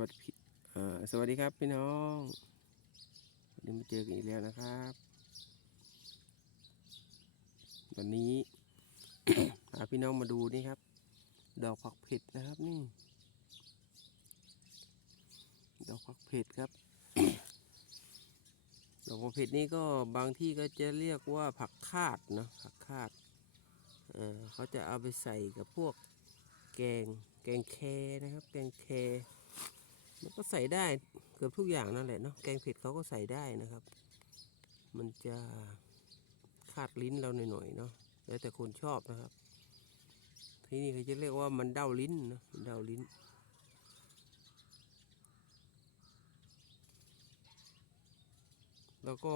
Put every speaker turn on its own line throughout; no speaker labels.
วัสดีสวัสดีครับพี่น้องวันนี้มาเจอกันอีกแล้วนะครับ วันนี้พาพี่น้องมาดูนี่ครับ ดอกผักเผ็ดนะครับนี่ ดอกผักเผ็ดครับ ดอกผักเผ็ดนี่ก็บางที่ก็จะเรียกว่าผักคาดเนะผักคาดเเขาจะเอาไปใส่กับพวกแกงแกงแคนะครับ แกงแค มันก็ใส่ได้เกือบทุกอย่างนั่นแหละเนาะแกงเผ็ดเขาก็ใส่ได้นะครับ มันจะคาดลิ้นเราหน่อยๆเนาะแล้วแต่คนชอบนะครับ ที่นี่เขาจะเรียกว่ามันเด้าลิ้นเนะมันเด้าลิ้นแล้วก็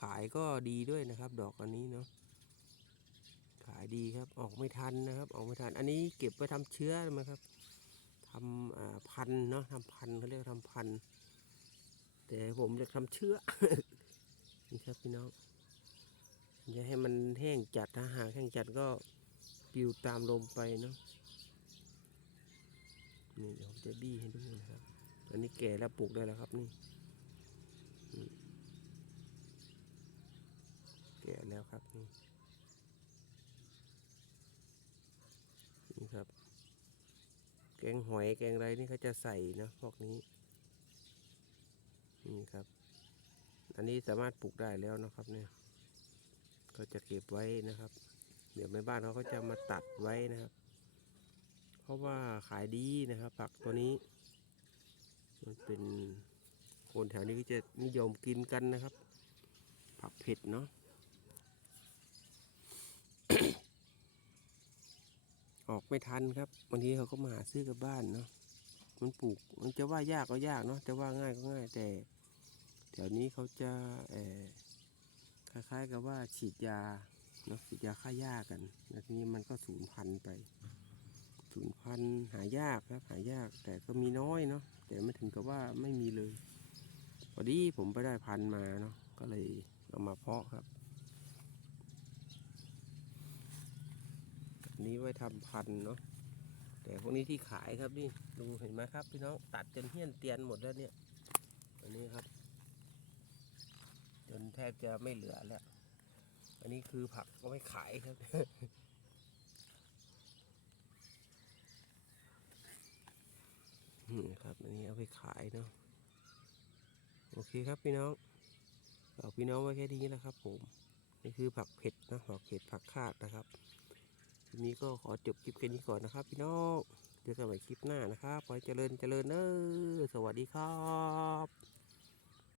ขายก็ดีด้วยนะครับ ดอกอันนี้เนาะขายดีครับออกไม่ทันนะครับ ออกไม่ทัน อันนี้เก็บไปทำเชื้อไหมครับ ทำพันเนาะทำพันเขาเรียกทำพัน แต่ผมเรียกทำเชื้อนี่ครับพี่น้องอย่าให้มันแห้งจัดถ้าหากแห้งจัดก็ปลิวตามลมไปเนาะนี่เดี๋ยวผมจะบี้ให้ดูนะครับอันนี้แก่แล้วปลูกได้แล้วครับนี่นี่แก่แล้วครับนี่นี่ครับ แกงหอยแกงอะไรนี่เขาจะใส่นะพวกนี้ นี่ครับ อันนี้สามารถปลูกได้แล้วนะครับเนี่ย ก็จะเก็บไว้นะครับ เดี๋ยวแม่บ้านเขาก็จะมาตัดไว้นะครับ เพราะว่าขายดีนะครับ ผักตัวนี้ มันเป็นคนแถวนี้ก็จะนิยมกินกันนะครับ ผักเผ็ดเนาะ ออกไม่ทันครับบางทีเขาก็มาหาซื้อกับบ้านเนาะมันปลูกมันจะว่ายากก็ยากเนาะจะว่าง่ายก็ง่ายแต่ แถวนี้เขาจะเออคล้ายๆกับว่าฉีดยาเนาะฉีดยาฆ่าหญ้ากันแล้วทีนี้มันก็สูญพันธุ์ไปสูญพันธุ์หายากครับหายากแต่ก็มีน้อยเนาะแต่ไม่ถึงกับว่าไม่มีเลยพอดีผมไปได้พันธุ์มาเนาะก็เลยเอามาเพาะครับ นี้ไว้ทำพันเนาะแต่พวกนี้ที่ขายครับนี่ดูเห็นไหมครับ พี่น้องตัดจนเหี้ยนเตียนหมดแล้วเนี่ยอันนี้ครับ จนแทบจะไม่เหลือแล้ว อันนี้คือผักก็ไม่ขายครับนี่ครับอันนี้เอาไปขายเนาะโอเคครับพี่น้องเอาพี่น้องไว้แค่นี้นะครับ ผม นี่คือผักเผ็ดนะผักเผ็ดผักคาดนะครับ ทีนี้ก็ขอจบคลิปแค่นี้ก่อนนะครับ พี่น้องเจอกันใหม่คลิปหน้านะครับขอให้เจริญเจริญเนอสวัสดีครับ